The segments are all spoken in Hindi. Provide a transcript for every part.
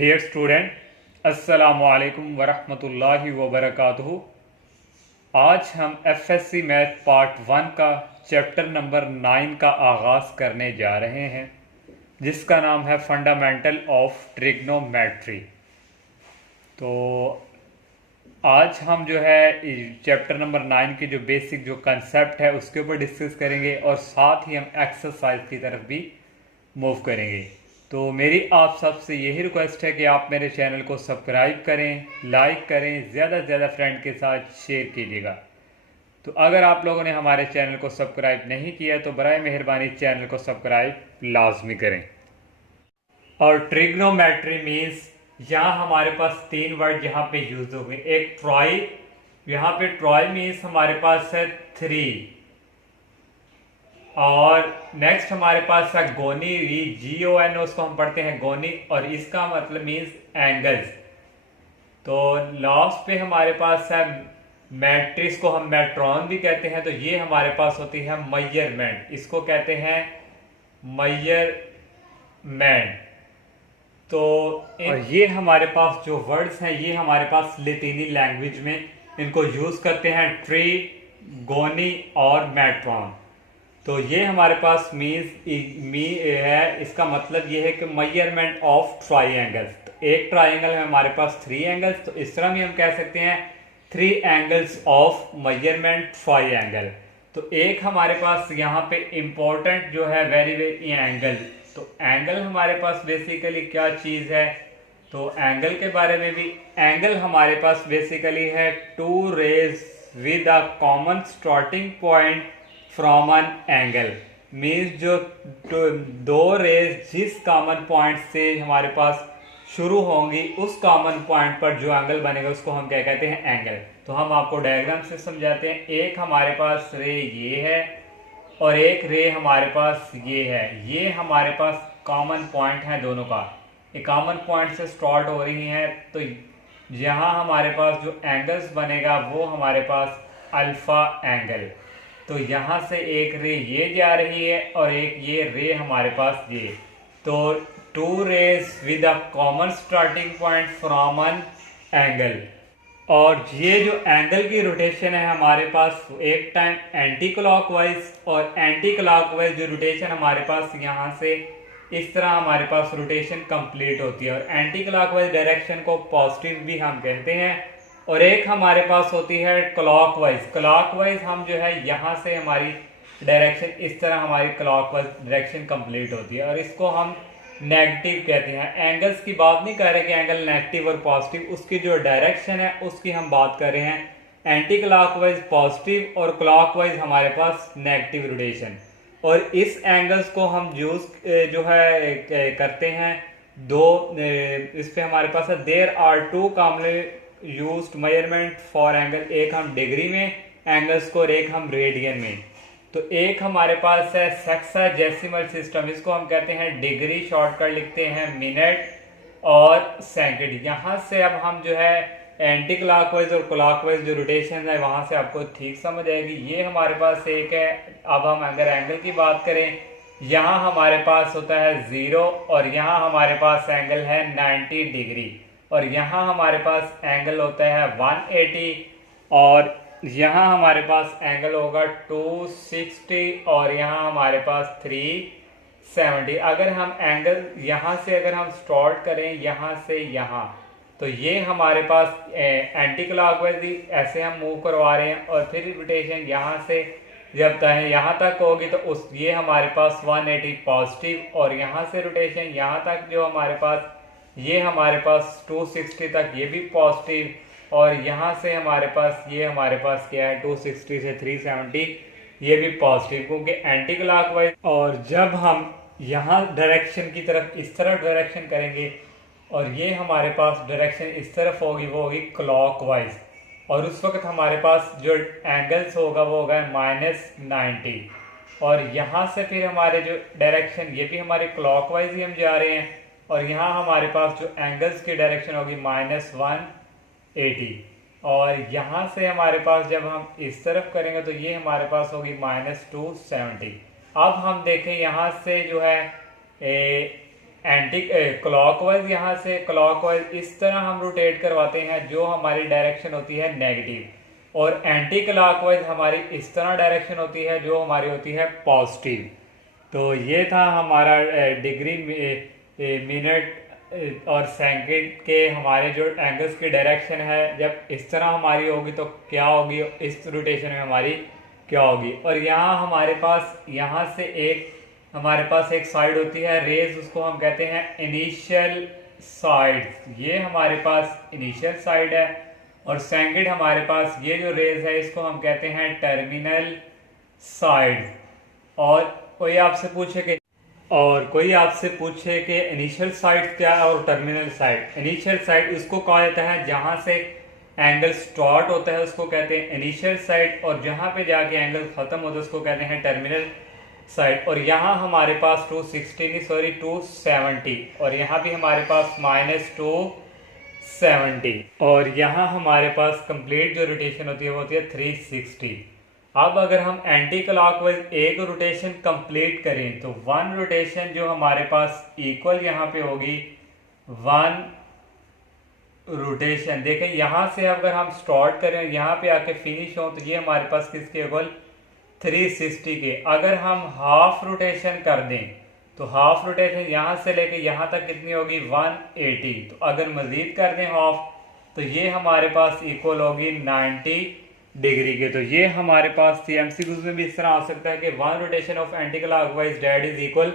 डियर स्टूडेंट, अस्सलामु अलैकुम वरहमतुल्लाहि वबरकातुहू। आज हम एफएससी मैथ पार्ट 1 का चैप्टर नंबर 9 का आगाज़ करने जा रहे हैं, जिसका नाम है फंडामेंटल ऑफ ट्रिग्नोमेट्री। तो आज हम जो है चैप्टर नंबर 9 के जो बेसिक जो कंसेप्ट है उसके ऊपर डिस्कस करेंगे और साथ ही हम एक्सरसाइज की तरफ भी मूव करेंगे। तो मेरी आप सबसे यही रिक्वेस्ट है कि आप मेरे चैनल को सब्सक्राइब करें, लाइक करें, ज़्यादा से ज़्यादा फ्रेंड के साथ शेयर कीजिएगा। तो अगर आप लोगों ने हमारे चैनल को सब्सक्राइब नहीं किया तो बराए मेहरबानी चैनल को सब्सक्राइब लाजमी करें। और ट्रिग्नोमेट्री मीन्स यहाँ हमारे पास तीन वर्ड यहाँ पे यूज हो गए। एक ट्रॉय, यहाँ पे ट्रॉय मीन्स हमारे पास है 3, और नेक्स्ट हमारे पास है गोनी, GON उसको हम पढ़ते हैं गोनी, और इसका मतलब मीन्स एंगल्स। तो लास्ट पे हमारे पास है मैट्रिक्स को हम मैट्रॉन भी कहते हैं। तो ये हमारे पास होती है मेजरमेंट, इसको कहते हैं मेजरमेंट। तो और ये हमारे पास जो वर्ड्स हैं ये हमारे पास लैटिनी लैंग्वेज में इनको यूज करते हैं, ट्री, गोनी और मैट्रॉन। तो ये हमारे पास है, इसका मतलब ये है कि मेजरमेंट ऑफ ट्राइंगल्स। तो एक ट्राइंगल में हमारे पास 3 एंगल्स, तो इस तरह भी हम कह सकते हैं 3 एंगल्स ऑफ मेजरमेंट ट्राइंगल। तो एक हमारे पास यहाँ पे इंपॉर्टेंट जो है वेरी एंगल। तो एंगल हमारे पास बेसिकली क्या चीज है, तो एंगल के बारे में भी, एंगल हमारे पास बेसिकली है 2 rays with a common starting point from an angle. Means जो 2 रेज जिस कॉमन पॉइंट से हमारे पास शुरू होंगी उस कॉमन पॉइंट पर जो एंगल बनेगा उसको हम क्या कहते हैं, एंगल। तो हम आपको डायग्राम से समझाते हैं। एक हमारे पास रे ये है और एक रे हमारे पास ये है। ये हमारे पास कॉमन पॉइंट है दोनों का, ये कॉमन पॉइंट से स्टार्ट हो रही है। तो यहाँ हमारे पास जो एंगल्स बनेगा वो हमारे पास अल्फा एंगल। तो यहाँ से एक रे ये जा रही है और एक ये रे हमारे पास ये। तो 2 rays with a common starting point from an angle. और ये जो एंगल की रोटेशन है हमारे पास एक टाइम एंटी क्लॉकवाइज, और एंटी क्लॉकवाइज जो रोटेशन हमारे पास यहाँ से इस तरह हमारे पास रोटेशन कंप्लीट होती है। और एंटी क्लॉकवाइज डायरेक्शन को पॉजिटिव भी हम कहते हैं। और एक हमारे पास होती है क्लॉकवाइज। क्लॉकवाइज हम जो है यहाँ से हमारी डायरेक्शन इस तरह हमारी क्लॉकवाइज डायरेक्शन कंप्लीट होती है, और इसको हम नेगेटिव कहते हैं। एंगल्स की बात नहीं कर रहे कि एंगल नेगेटिव और पॉजिटिव, उसकी जो डायरेक्शन है उसकी हम बात कर रहे हैं। एंटी क्लॉकवाइज पॉजिटिव और क्लॉकवाइज हमारे पास नेगेटिव रोटेशन। और इस एंगल्स को हम यूज जो है करते हैं इस पे हमारे पास है there are 2 commonly used measurement for angle. एक हम डिग्री में एंगल्स को और एक हम रेडियन में। तो एक हमारे पास है सेक्साडेसिमल सिस्टम, इसको हम कहते हैं डिग्री, शॉर्टकट लिखते हैं मिनट और सेकंड। यहाँ से अब हम जो है एंटी क्लॉकवाइज और क्लॉकवाइज जो रोटेशन है वहां से आपको ठीक समझ आएगी। ये हमारे पास एक है। अब हम अगर एंगल की बात करें, यहाँ हमारे पास होता है 0 और यहाँ हमारे पास एंगल है 90 डिग्री, और यहाँ हमारे पास एंगल होता है 180, और यहाँ हमारे पास एंगल होगा 260, और यहाँ हमारे पास 370। अगर हम एंगल यहाँ से अगर हम स्टार्ट करें यहाँ से यहाँ, तो ये हमारे पास एंटी क्लॉकवाइज ऐसे हम मूव करवा रहे हैं, और फिर रोटेशन यहाँ से जब तक यहाँ तक होगी तो ये हमारे पास 180 पॉजिटिव, और यहाँ से रोटेशन यहाँ तक जो हमारे पास ये हमारे पास 260 तक ये भी पॉजिटिव, और यहाँ से हमारे पास ये हमारे पास क्या है 260 से 370 ये भी पॉजिटिव, क्योंकि एंटी क्लॉकवाइज। और जब हम यहाँ डायरेक्शन की तरफ इस तरफ डायरेक्शन करेंगे और ये हमारे पास डायरेक्शन इस तरफ होगी वो होगी क्लॉकवाइज, और उस वक्त हमारे पास जो एंगल्स होगा वो होगा -90। और यहाँ से फिर हमारे जो डायरेक्शन ये भी हमारे क्लॉकवाइज ही हम जा रहे हैं, और यहाँ हमारे पास जो एंगल्स की डायरेक्शन होगी -180, और यहाँ से हमारे पास जब हम इस तरफ करेंगे तो ये हमारे पास होगी -270। अब हम देखें यहाँ से जो है एंटी क्लॉकवाइज, यहाँ से क्लॉकवाइज इस तरह हम रोटेट करवाते हैं जो हमारी डायरेक्शन होती है नेगेटिव, और एंटी क्लॉकवाइज हमारी इस तरह डायरेक्शन होती है जो हमारी होती है पॉजिटिव। तो ये था हमारा डिग्री, मिनट और सेकंड के हमारे जो एंगल्स की डायरेक्शन है, जब इस तरह हमारी होगी तो क्या होगी, इस रोटेशन में हमारी क्या होगी। और यहाँ हमारे पास यहाँ से हमारे पास एक साइड होती है रेज, उसको हम कहते हैं इनिशियल साइड, ये हमारे पास इनिशियल साइड है। और सेकंड हमारे पास ये जो रेज है इसको हम कहते हैं टर्मिनल साइड। और कोई आपसे पूछे कि इनिशियल साइड क्या है और टर्मिनल साइड। इनिशियल साइड उसको कहा जाता है जहां से एंगल स्टार्ट होता है, उसको कहते हैं इनिशियल साइड, और जहां पे जाके एंगल खत्म होता है उसको कहते हैं टर्मिनल साइड। और यहाँ हमारे पास 270 और यहाँ भी हमारे पास -270, और यहाँ हमारे पास कंप्लीट जो रोटेशन होती है वो होती है 360। अब अगर हम एंटी क्लॉकवाइज एक रोटेशन कंप्लीट करें तो वन रोटेशन जो हमारे पास इक्वल यहाँ पे होगी वन रोटेशन। देखें यहाँ से अगर हम स्टार्ट करें यहाँ पे आके फिनिश हो तो ये हमारे पास किसके इक्वल 360 के। अगर हम हाफ रोटेशन कर दें तो हाफ रोटेशन यहाँ से लेके यहाँ तक कितनी होगी 180। तो अगर मजीद कर दें हाफ तो ये हमारे पास इक्वल होगी 90 डिग्री के। तो ये हमारे पास थी। एमसीक्यूज में भी इस तरह आ सकता है कि one rotation of anti clockwise that is equal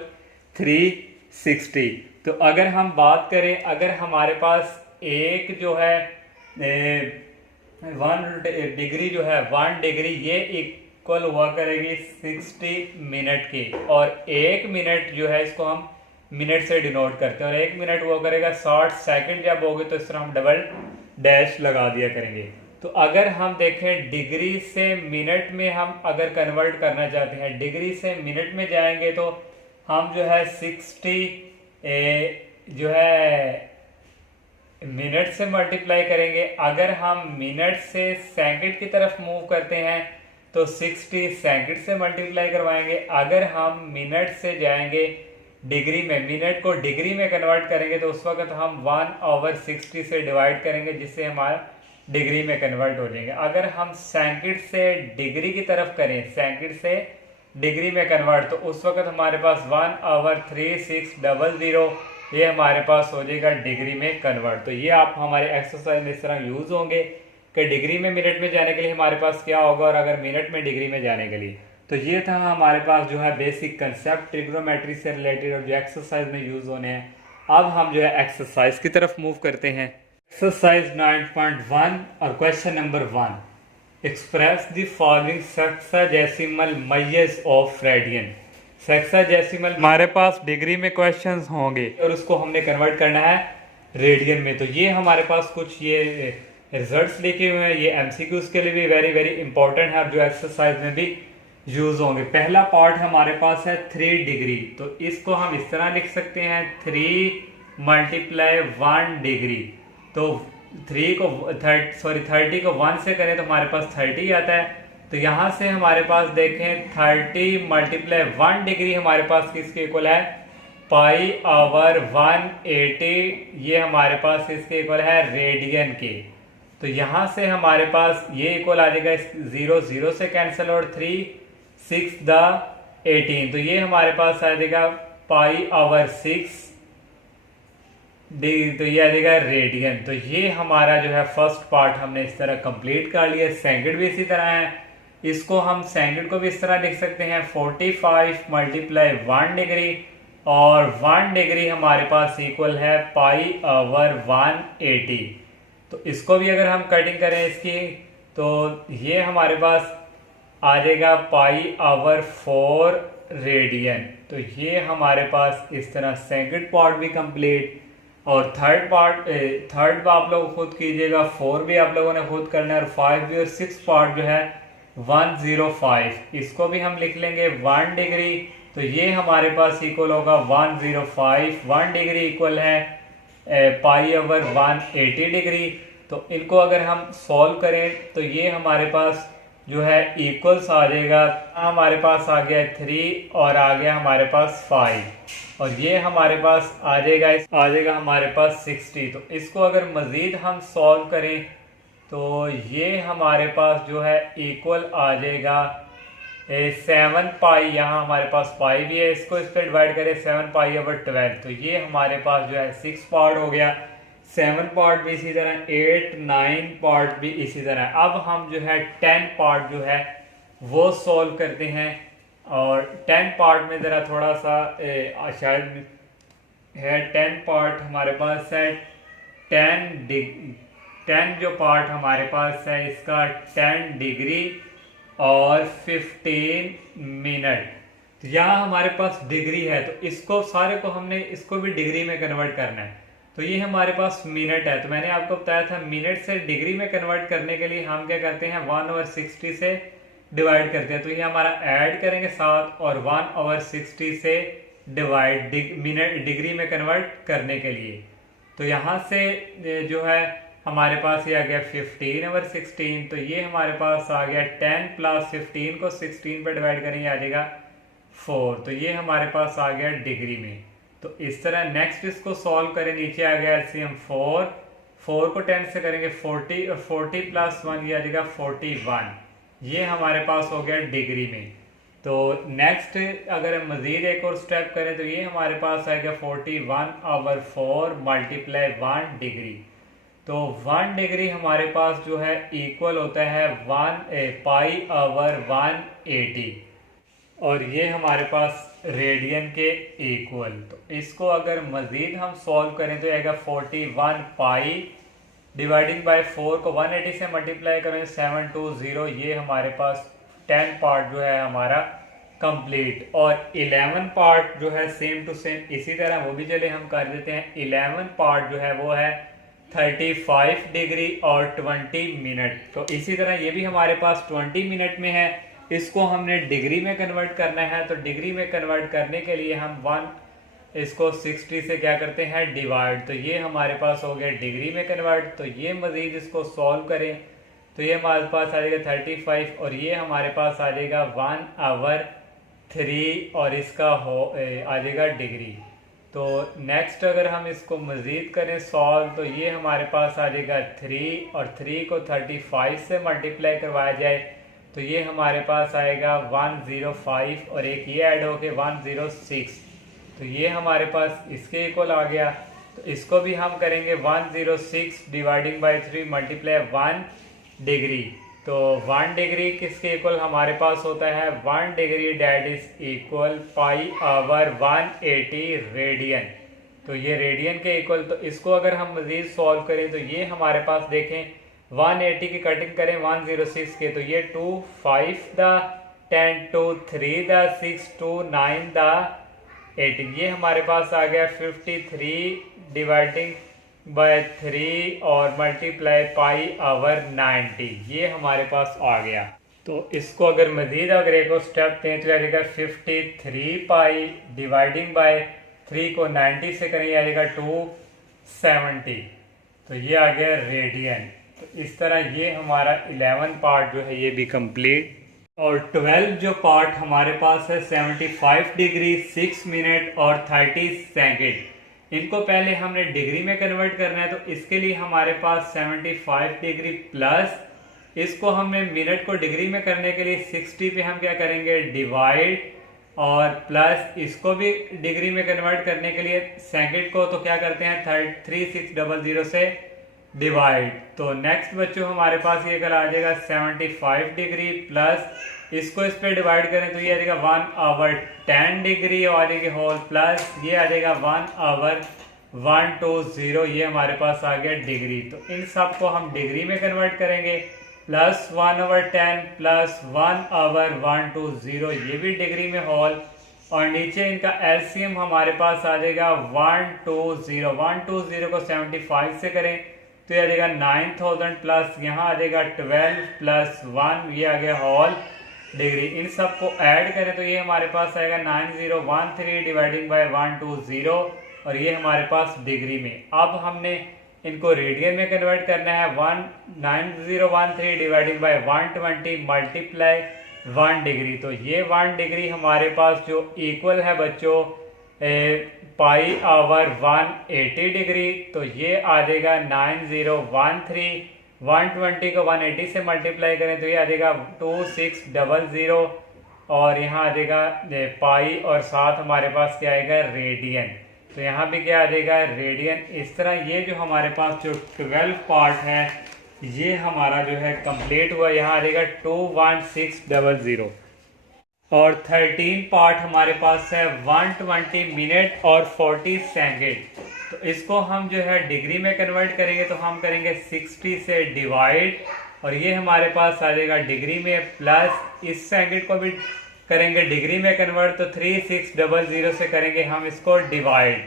360। तो अगर हम बात करें, अगर हमारे पास एक जो है 1 डिग्री जो है 1 डिग्री ये इक्वल हुआ करेगी 60 मिनट की, और 1 मिनट जो है इसको हम मिनट से डिनोट करते हैं, और 1 मिनट वो करेगा 60 सेकंड जब होगी तो इस तरह हम डबल डैश लगा दिया करेंगे। तो अगर हम देखें डिग्री से मिनट में हम अगर कन्वर्ट करना चाहते हैं, डिग्री से मिनट में जाएंगे तो हम जो है 60 जो है मिनट से मल्टीप्लाई करेंगे। अगर हम मिनट से सेकंड की तरफ मूव करते हैं तो 60 सेकंड से मल्टीप्लाई करवाएंगे। अगर हम मिनट से जाएंगे डिग्री में, मिनट को डिग्री में कन्वर्ट करेंगे तो उस वक्त हम 1/60 से डिवाइड करेंगे जिससे हमारा डिग्री में कन्वर्ट हो जाएंगे। अगर हम सेकंड से डिग्री की तरफ करें, सेकंड से डिग्री में कन्वर्ट, तो उस वक्त हमारे पास 1/3600 ये हमारे पास हो जाएगा डिग्री में कन्वर्ट। तो ये आप हमारे एक्सरसाइज में इस तरह यूज होंगे कि डिग्री में मिनट में जाने के लिए हमारे पास क्या होगा और अगर मिनट में डिग्री में जाने के लिए। तो ये था हमारे पास जो है बेसिक कंसेप्ट ट्रिग्नोमेट्री से रिलेटेड और जो एक्सरसाइज में यूज होने हैं। अब हम जो है एक्सरसाइज की तरफ मूव करते हैं। एक्सरसाइज 9.1 और question number 1, express the following sexagesimal measures of radian. Sexagesimal हमारे पास डिग्री में क्वेश्चंस होंगे और उसको हमने कन्वर्ट करना है रेडियन में। तो ये हमारे पास कुछ ये रिजल्ट्स लिखे हुए हैं, ये एमसीक्यूज के लिए भी वेरी वेरी इंपॉर्टेंट है और जो एक्सरसाइज में भी यूज होंगे। पहला पार्ट हमारे पास है 3 डिग्री, तो इसको हम इस तरह लिख सकते हैं 3 × 1 डिग्री। तो 30 को 1 से करें तो हमारे पास 30 आता है। तो यहाँ से हमारे पास देखें 30 × 1 डिग्री हमारे पास किसके इक्वल है π/180, ये हमारे पास किसके इक्वल है रेडियन के। तो यहाँ से हमारे पास ये इक्वल आ जाएगा 0 0 से कैंसिल और 3 6 × 18, तो ये हमारे पास आ जाएगा π/6 डिग्री, तो ये आ जाएगा रेडियन। तो ये हमारा जो है फर्स्ट पार्ट हमने इस तरह कंप्लीट कर लिया। सेकंड भी इसी तरह है, इसको हम सेकंड को भी इस तरह लिख सकते हैं 45 × 1 डिग्री, और 1 डिग्री हमारे पास इक्वल है π/180। तो इसको भी अगर हम कटिंग करें इसकी तो ये हमारे पास आ जाएगा π/4 रेडियन। तो ये हमारे पास इस तरह सेकंड पार्ट भी कंप्लीट, और थर्ड आप लोग खुद कीजिएगा, 4 भी आप लोगों ने खुद करना है, और 5 भी, और 6 पार्ट जो है 105, इसको भी हम लिख लेंगे 1 डिग्री। तो ये हमारे पास इक्वल होगा 105, 1 डिग्री इक्वल है π/180 डिग्री। तो इनको अगर हम सॉल्व करें तो ये हमारे पास जो है इक्वल्स आ जाएगा, हमारे पास आ गया 3 और आ गया हमारे पास 5 और ये हमारे पास आ जाएगा हमारे पास 60। तो इसको अगर मज़ीद हम सॉल्व करें तो ये हमारे पास जो है इक्वल आ जाएगा 7 पाई, यहाँ हमारे पास पाई भी है, इसको इस पर डिवाइड करें 7 पाई ओवर 12, तो ये हमारे पास जो है 6 पार्ट हो गया। 7 पार्ट भी इसी तरह, 8 9 पार्ट भी इसी तरह। अब हम जो है 10 पार्ट जो है वो सॉल्व करते हैं और 10 पार्ट में ज़रा थोड़ा सा शायद है 10 पार्ट हमारे पास है 10 जो पार्ट हमारे पास है इसका 10 डिग्री और 15 मिनट। तो यहाँ हमारे पास डिग्री है तो इसको सारे को हमने इसको भी डिग्री में कन्वर्ट करना है। तो ये हमारे पास मिनट है, तो मैंने आपको बताया था मिनट से डिग्री में कन्वर्ट करने के लिए हम क्या करते हैं 1/60 से डिवाइड करते हैं। तो ये हमारा ऐड करेंगे 7 और 1/60 से डिवाइड मिनट डिग्री में कन्वर्ट करने के लिए। तो यहाँ से जो है हमारे पास ये आ गया 15/16, तो ये हमारे पास आ गया 10 + 15 को 16 पर डिवाइड करेंगे आ जाएगा 4, तो ये हमारे पास आ गया डिग्री में। तो इस तरह नेक्स्ट इसको सॉल्व करें, नीचे आ गया एलसीएम 4 को 10 से करेंगे 40 और 40 + 1 ये आ जाएगा 41, ये हमारे पास हो गया डिग्री में। तो नेक्स्ट अगर हम मज़ीद एक और स्टेप करें तो ये हमारे पास आएगा 41/4 × 1 डिग्री। तो 1 डिग्री हमारे पास जो है इक्वल होता है 1 पाई/180 और ये हमारे पास रेडियन के इक्वल। तो इसको अगर मज़ीद हम सॉल्व करें तो आएगा 41 पाई डिवाइडिंग बाय 4 को 180 से मल्टीप्लाई करें 720, ये हमारे पास 10 पार्ट जो है हमारा कंप्लीट। और 11 पार्ट जो है सेम टू सेम इसी तरह वो भी चले हम कर देते हैं। 11 पार्ट जो है वो है 35 डिग्री और 20 मिनट। तो इसी तरह ये भी हमारे पास 20 मिनट में है, इसको हमने डिग्री में कन्वर्ट करना है। तो डिग्री में कन्वर्ट करने के लिए हम इसको 60 से क्या करते हैं डिवाइड, तो ये हमारे पास हो गया डिग्री में कन्वर्ट। तो ये मज़ीद इसको सॉल्व करें तो ये हमारे पास आ जाएगा 35 और ये हमारे पास आ जाएगा 1/3 और इसका आ जाएगा डिग्री। तो नेक्स्ट अगर हम इसको मज़ीद करें सॉल्व तो ये हमारे पास आ जाएगा 3 और 3 को 35 से मल्टीप्लाई करवाया जाए तो ये हमारे पास आएगा 105 और एक ये ऐड हो के 106, तो ये हमारे पास इसके इक्वल आ गया। तो इसको भी हम करेंगे 106 डिवाइडिंग बाय 3 मल्टीप्लाई 1 डिग्री। तो 1 डिग्री किसके इक्वल हमारे पास होता है 1 डिग्री डैट इज इक्वल पाई/180 रेडियन। तो ये रेडियन के इक्वल। तो इसको अगर हम मज़ीद सॉल्व करें तो ये हमारे पास देखें 180 की कटिंग करें 106 के तो ये 2 5 द 10 2 3 द 6 2 9 द 18, ये हमारे पास आ गया 53 डिवाइडिंग बाय 3 और मल्टीप्लाई पाई/90, ये हमारे पास आ गया। तो इसको अगर मज़ीद अगर एक और स्टेप दें तो आ जाएगा 53 पाई डिवाइडिंग बाय 3 को 90 से करें आ जाएगा 270, तो ये आ गया रेडियन। तो इस तरह ये हमारा 11 पार्ट जो है ये भी कंप्लीट। और 12 जो पार्ट हमारे पास है 75 डिग्री 6 मिनट और 30 सेकेंड, इनको पहले हमने डिग्री में कन्वर्ट करना है। तो इसके लिए हमारे पास 75 डिग्री प्लस इसको हमने मिनट को डिग्री में करने के लिए 60 पे हम क्या करेंगे डिवाइड और प्लस इसको भी डिग्री में कन्वर्ट करने के लिए सेकंड को तो क्या करते हैं 3600 से डिवाइड। तो नेक्स्ट बच्चों हमारे पास ये कल आ जाएगा 75 डिग्री प्लस इसको इस पर डिवाइड करें तो ये आ जाएगा 1/10 डिग्री और आ जाएगी होल प्लस ये आ जाएगा 1/120, ये हमारे पास आ गया डिग्री। तो इन सब को हम डिग्री में कन्वर्ट करेंगे प्लस 1/10 प्लस 1/120, ये भी डिग्री में होल और नीचे इनका एलसीएम हमारे पास आ जाएगा 120 को 75 से करें तो ये आ जाएगा 9000 प्लस यहाँ आ जाएगा 12 प्लस 1, ये आ गया होल डिग्री। इन सब को ऐड करें तो ये हमारे पास आएगा 9013 डिवाइडिंग बाय 120 और ये हमारे पास डिग्री में। अब हमने इनको रेडियन में कन्वर्ट करना है। 19013 डिवाइडिंग बाय 120 मल्टीप्लाई 1 डिग्री। तो ये 1 डिग्री हमारे पास जो इक्वल है बच्चों पाई आवर 180 डिग्री। तो ये आ जाएगा 9013, 120 को 180 से मल्टीप्लाई करें तो ये आ जाएगा 2600 और यहाँ आ जाएगा पाई और साथ हमारे पास क्या आएगा रेडियन। तो यहाँ भी क्या आ जाएगा रेडियन। इस तरह ये जो हमारे पास जो 12 पार्ट है ये हमारा जो है कंप्लीट हुआ। यहाँ आ जाएगा 21600 और 13 पार्ट हमारे पास है 120 मिनट और 40 सेकंड। तो इसको हम जो है डिग्री में कन्वर्ट करेंगे तो हम करेंगे 60 से डिवाइड और ये हमारे पास आ जाएगा डिग्री में, प्लस इस सेकंड को भी करेंगे डिग्री में कन्वर्ट तो 3600 से करेंगे हम इसको डिवाइड।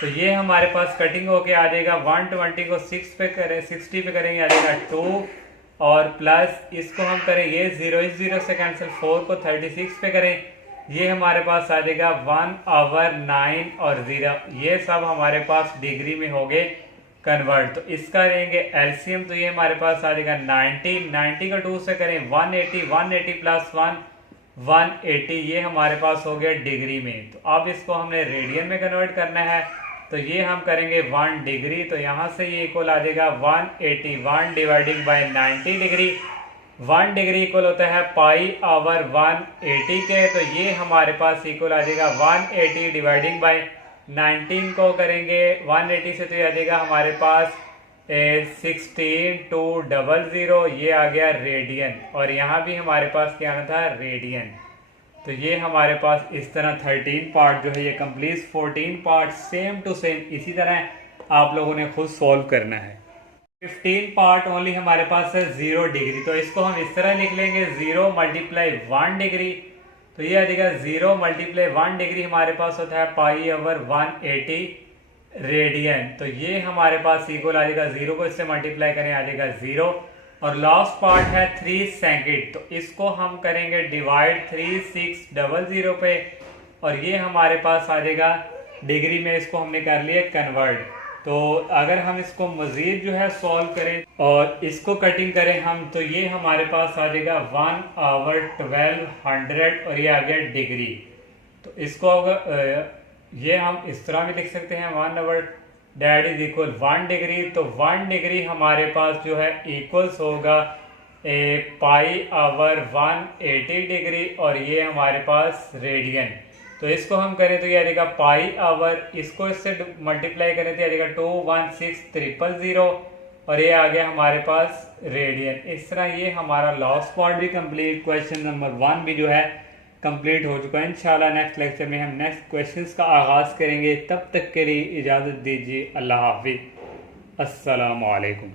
तो ये हमारे पास कटिंग होके आ जाएगा 120 को 6 पे करें 60 पे करेंगे आ जाएगा 2 और प्लस इसको हम करें ये 0 इस 0 से कैंसिल 4 को 36 पे करें ये हमारे पास आ जाएगा 1 आवर 9 और 0। ये सब हमारे पास डिग्री में हो गए कन्वर्ट। तो इसका लेंगे एलसीएम तो ये हमारे पास आ जाएगा 90 का 2 से करें 180 प्लस 1 180 ये हमारे पास हो गया डिग्री में। तो अब इसको हमने रेडियन में कन्वर्ट करना है तो ये हम करेंगे 1 डिग्री। तो यहाँ से ये इक्वल आ जाएगा 181 dividing by 90 degree. 1 degree equal होता है पाई आवर 180 के। तो ये हमारे पास इक्वल आ जाएगा 180 डिवाइडिंग बाय 19 को करेंगे 180 से तो ये आ जाएगा हमारे पास 16200 ये आ गया रेडियन और यहाँ भी हमारे पास क्या आना था रेडियन। तो ये हमारे पास इस तरह 13 पार्ट जो है ये complete 14 part same to same इसी तरह आप लोगों ने खुद सॉल्व करना है। 15 पार्ट ओनली हमारे पास है 0 डिग्री। तो इसको हम इस तरह लिख लेंगे 0 मल्टीप्लाई 1 डिग्री। तो ये आ जाएगा 0 मल्टीप्लाई 1 डिग्री हमारे पास होता है पाई ओवर 180 रेडियन। तो ये हमारे पास इक्वल आ जाएगा 0 को इससे मल्टीप्लाई करें आ जाएगा 0 और लास्ट पार्ट है 3 सेकंड। तो इसको हम करेंगे डिवाइड 3600 पे और ये हमारे पास आ जाएगा डिग्री में। इसको हमने कर लिया कन्वर्ट। तो अगर हम इसको मजीद जो है सॉल्व करें और इसको कटिंग करें हम तो ये हमारे पास आ जाएगा 1 आवर 1200 और ये आ गया डिग्री। तो इसको अगर ये हम इस तरह भी लिख सकते हैं 1 hour that is equal 1 degree. तो 1 डिग्री हमारे पास जो है इक्वल्स होगा पाई आवर 180 डिग्री और ये हमारे पास रेडियन। तो इसको हम करें तो ये आ जाएगा पाई आवर, इसको इससे मल्टीप्लाई करें तो आ जाएगा 216,000 और ये आ गया हमारे पास रेडियन। इस तरह ये हमारा लास्ट पार्ट भी कंप्लीट, क्वेश्चन नंबर 1 भी जो है कंप्लीट हो चुका है। इंशाल्लाह नेक्स्ट लेक्चर में हम नेक्स्ट क्वेश्चंस का आगाज़ करेंगे। तब तक के लिए इजाज़त दीजिए। अल्लाह हाफिज़। अस्सलामु अलैकुम।